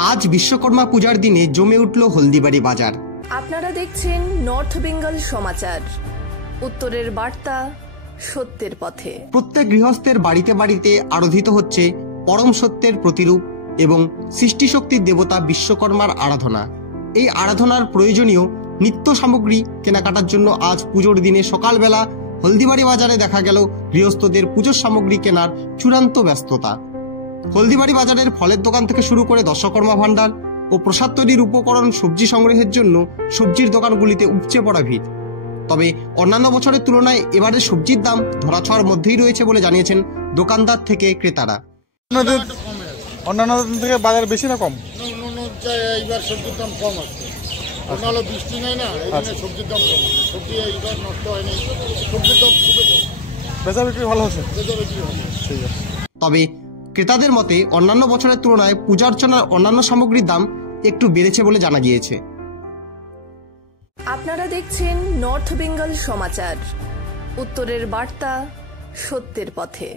আজ বিশ্বকর্মা পূজার দিনে জমে উঠল হলদিবাড়ি বাজার। আপনারা দেখছেন নর্থ বেঙ্গল সমাচার, উত্তরের বার্তা, সত্যের পথে। প্রত্যেক গৃহস্থের বাড়িতে বাড়িতে আরাধিত হচ্ছে পরম সত্যের প্রতিরূপ এবং সৃষ্টিশক্তির দেবতা বিশ্বকর্মার আরাধনা। এই আরাধনার প্রয়োজনীয় নিত্য সামগ্রী কেনাকাটার জন্য আজ পুজোর দিনে সকালবেলা হলদিবাড়ি বাজারে দেখা গেল গৃহস্থদের পুজোর সামগ্রী কেনার চূড়ান্ত ব্যস্ততা। হলদিবাড়ি বাজারের ফলের দোকান থেকে শুরু করে দশকর্মা ভাণ্ডার ও প্রসাদ তৈরির উপকরণ, সবজি সংগ্রহের জন্য সবজির দোকানগুলিতে উপচে পড়া ভিড়। তবে অন্যান্য বছরের তুলনায় এবারে সবজির দাম ধরাছোঁয়ার মধ্যেই রয়েছে বলে জানিয়েছেন দোকানদার থেকে ক্রেতারা। অন্যান্য থেকে বাজার বেশি না কম? এইবার সবজির দাম কম আছে, অন্যান্য বৃষ্টি নাই না, সবজির দাম কম আছে। সবজি এইবার নষ্ট হয়নি, সবজির দাম খুবই কম, বেচা বিক্রি ভালো হচ্ছে। ঠিক আছে। তবে ক্রেতাদের মতে অন্যান্য বছরের তুলনায় পূজার্চনার অন্যান্য সামগ্রীর দাম একটু বেড়েছে বলে জানা গিয়েছে। আপনারা দেখছেন নর্থ বেঙ্গল সমাচার, উত্তরের বার্তা, সত্যের পথে।